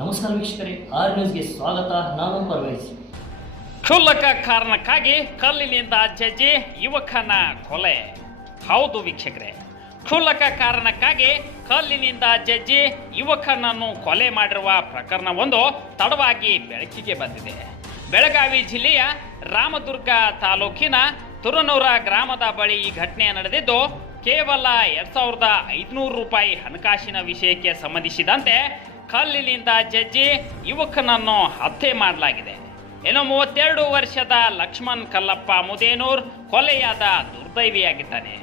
ನಮಸ್ಕಾರ ವೀಕ್ಷಕರೇ, ಆರ್ ನ್ಯೂಸ್ಗೆ ಸ್ವಾಗತ, ನಾನು ಪರ್ವೇಶ್. ಕ್ಷುಲ್ಲಕ ಕಾರಣಕ್ಕಾಗಿ ಕಲ್ಲಿನಿಂದ ಜಜ್ಜಿ ಯುವಕನ ಕೊಲೆ. ಹೌದು ವೀಕ್ಷಕರೇ, ಕ್ಷುಲ್ಲಕ ಕಾರಣಕ್ಕಾಗಿ ಕಲ್ಲಿನಿಂದ ಜಜ್ಜಿ ಯುವಕನನ್ನು ಕೊಲೆ ಮಾಡಿರುವ ಪ್ರಕರಣವೊಂದು ತಡವಾಗಿ ಬೆಳಕಿಗೆ ಬಂದಿದೆ. ಬೆಳಗಾವಿ ಜಿಲ್ಲೆಯ ರಾಮದುರ್ಗ ತಾಲೂಕಿನ ತುರನೂರ ಗ್ರಾಮದ ಬಳಿ ಈ ಘಟನೆ ನಡೆದಿದ್ದು, ಕೇವಲ ಎರಡ್ ಸಾವಿರದ ಐದುನೂರು ರೂಪಾಯಿ ಹಣಕಾಸಿನ ವಿಷಯಕ್ಕೆ ಸಂಬಂಧಿಸಿದಂತೆ ಕಲ್ಲಿನಿಂದ ಜಜ್ಜಿ ಯುವಕನನ್ನು ಹತ್ಯೆ ಮಾಡಲಾಗಿದೆ. ಇನ್ನು ಮೂವತ್ತೆರಡು ವರ್ಷದ ಲಕ್ಷ್ಮಣ್ ಕಲ್ಲಪ್ಪ ಮುದೇನೂರ್ ಕೊಲೆಯಾದ ದುರ್ದೈವಿಯಾಗಿದ್ದಾನೆ.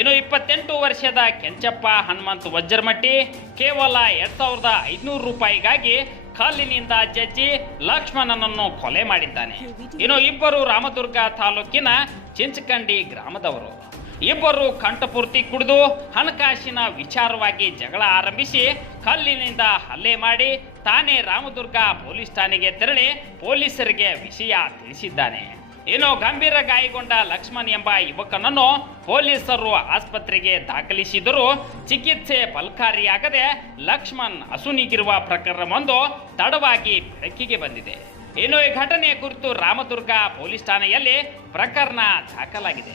ಇನ್ನು ಇಪ್ಪತ್ತೆಂಟು ವರ್ಷದ ಕೆಂಚಪ್ಪ ಹನುಮಂತ್ ವಜ್ರಮಟ್ಟಿ ಕೇವಲ ಎರಡ್ ಸಾವಿರದ ಐದುನೂರು ರೂಪಾಯಿಗಾಗಿ ಕಲ್ಲಿನಿಂದ ಜಜ್ಜಿ ಲಕ್ಷ್ಮಣನನ್ನು ಕೊಲೆ ಮಾಡಿದ್ದಾನೆ. ಇನ್ನು ಇಬ್ಬರು ರಾಮದುರ್ಗ ತಾಲೂಕಿನ ಚಿಂಚಕಂಡಿ ಗ್ರಾಮದವರು. ಇಬ್ಬರು ಕಂಠಪೂರ್ತಿ ಕುಡಿದು ಹಣಕಾಸಿನ ವಿಚಾರವಾಗಿ ಜಗಳ ಆರಂಭಿಸಿ ಕಲ್ಲಿನಿಂದ ಹಲ್ಲೆ ಮಾಡಿ ತಾನೇ ರಾಮದುರ್ಗ ಪೊಲೀಸ್ ಠಾಣೆಗೆ ತೆರಳಿ ಪೊಲೀಸರಿಗೆ ವಿಷಯ ತಿಳಿಸಿದ್ದಾನೆ. ಇನ್ನು ಗಂಭೀರ ಗಾಯಗೊಂಡ ಲಕ್ಷ್ಮಣ್ ಎಂಬ ಯುವಕನನ್ನು ಪೊಲೀಸರು ಆಸ್ಪತ್ರೆಗೆ ದಾಖಲಿಸಿದರೂ ಚಿಕಿತ್ಸೆ ಫಲಕಾರಿಯಾಗದೆ ಲಕ್ಷ್ಮಣ್ ಅಸುನೀಗಿರುವ ಪ್ರಕರಣವೊಂದು ತಡವಾಗಿ ಬೆಳಕಿಗೆ ಬಂದಿದೆ. ಇನ್ನು ಈ ಘಟನೆ ಕುರಿತು ರಾಮದುರ್ಗ ಪೊಲೀಸ್ ಠಾಣೆಯಲ್ಲಿ ಪ್ರಕರಣ ದಾಖಲಾಗಿದೆ.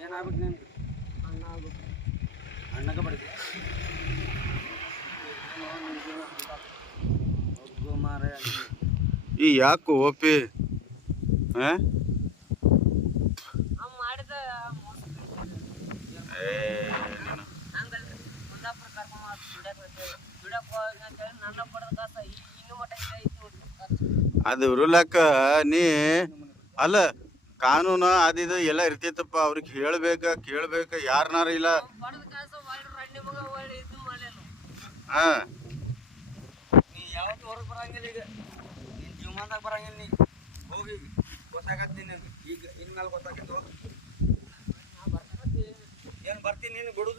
ಹಾಂ ಹಾಂ ಅಣ್ಣ ಆಗ್ಬೇಕು ಮತ್ತದು ಹೌದ್ರಿ ಈ ಯಾಕೋ ಓಪಿ ಹಾಂ ಮಾಡಿದ. ಹಂಗಲ್ರಿ ಕುಂದಾಪುರ ಕರ್ಕೊಂಡ್ ದುಡ್ಯಾಕ ದುಡ್ಯಾಕ ಹೋಗಿ ಅಂತೇಳಿ ನನ್ನ ಬಡದ ಕಾಸ ಇನ್ನೂ ಮಟ ಐತಿ ನೋಡ್ರಿ. ಅದು ಇರುಲಕ್ಕ ನೀ ಅಲ್ಲ ಕಾನೂನು ಅದಿದು ಎಲ್ಲ ಇರ್ತೈತಪ್ಪ ಅವ್ರಿಗೆ ಹೇಳ್ಬೇಕ ಕೇಳ್ಬೇಕ ಯಾರನಾರ ಇಲ್ಲ. ಹಾ. ನೀ ಯಾವತ್ತು ಹೊರಗೆ ಬರಂಗಿಲ್ಲ ಈಗ. ನಿನ್ ಜೀವಮಾನದಾಗ ಬರಂಗಿಲ್ಲ ನೀ. ಹೋಗಿ ಗೊತ್ತಾಗತ್ತೆ ನಿನಗೆ. ಈಗ ಇನ್ಮೇಲೆ ಗೊತ್ತಾಗಿತ್ತು? ಏನು ಬರ್ತೀನಿ ನೀನು ಬಿಡುದು